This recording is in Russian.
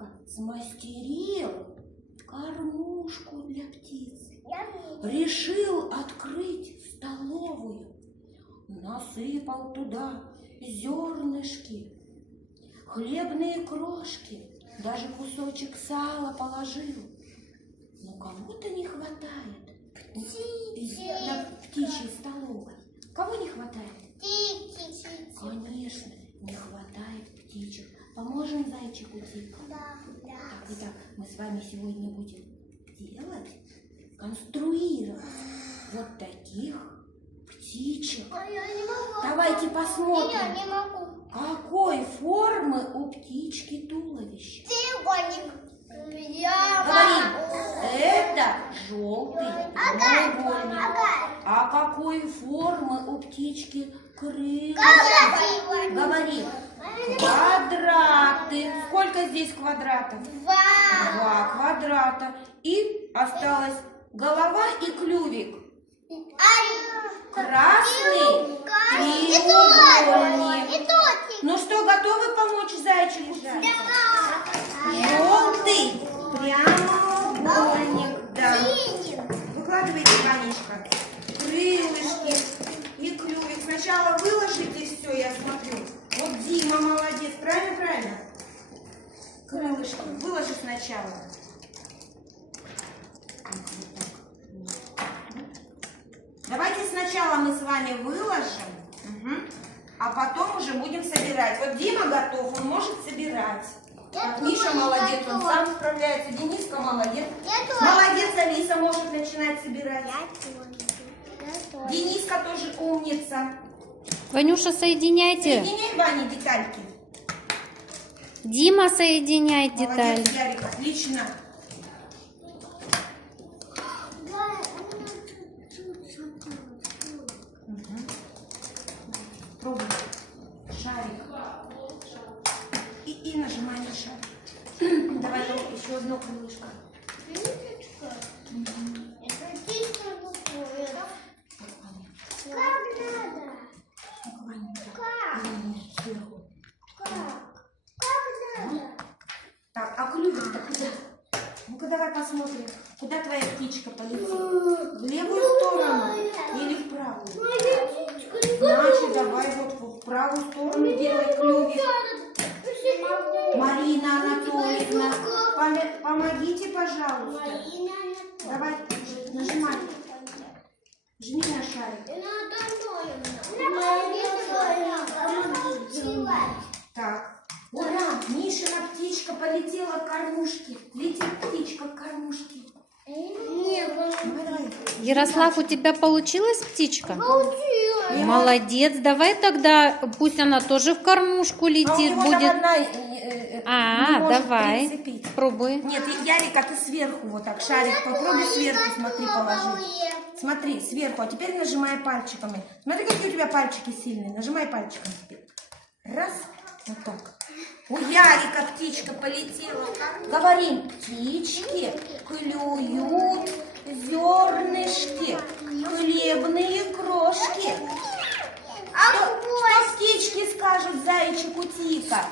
Ярика смастерил кормушку для птиц. Решил открыть столовую. Насыпал туда зернышки, хлебные крошки, даже кусочек сала положил. Но кому-то не хватает на птичьей столовой. Кого не хватает? Конечно, не хватает птичек. Поможем зайчику Тика? Да. Так, итак, мы с вами сегодня будем делать, конструировать вот таких птичек. Я не могу. Давайте посмотрим, Я не могу. какой формы у птички туловище. Треугольник. Я Говорим, это желтый треугольник. А какой формы у птички крылышки? Говорим, квадраты. Сколько здесь квадратов? Два квадрата. И осталось голова и клювик. Красный треугольник. Ну что, готовы помочь зайчику? Желтый прямоугольник. Да. Выкладывайте, Ванечка, крылышки и клювик. Сначала выложите все, я смотрю. Вот Дима молодец. Правильно? Крылышки выложи сначала. Давайте сначала мы с вами выложим, а потом уже будем собирать. Вот Дима готов, он может собирать. Так, Миша молодец, он сам справляется. Дениска молодец. Молодец, Алиса может начинать собирать. Дениска тоже умница. Ванюша, соединяйте. Соединяй, Ваня, детальки. Дима, соединяй детали. Молодец, Ярик, отлично. Пробуй. Шарик. И нажимай на шарик. Давай еще одно крылышко. Так, а клювик-то куда? Ну-ка давай посмотрим, куда твоя птичка полетела. В левую сторону или в правую? Значит, давай вот в правую сторону делай клювик. Марина Анатольевна, помогите, пожалуйста. Давай, нажимай. Жми на шарик. Так. Ура! Мишина птичка полетела к кормушке. Летит птичка к кормушке. Давай. Ярослав, у тебя получилась птичка? Молодец. Давай тогда, пусть она тоже в кормушку летит. Будет. Давай. Прицепить. Пробуй. Нет, Ярика, ты сверху вот так. Шарик попробуй сверху, смотри, положить. Смотри, сверху. А теперь нажимай пальчиками. Смотри, какие у тебя пальчики сильные. Нажимай пальчиком теперь. Раз. Вот так. У Ярика птичка полетела. Говорим, птички клюют зернышки, хлебные крошки. Что птички скажут зайчику Тика?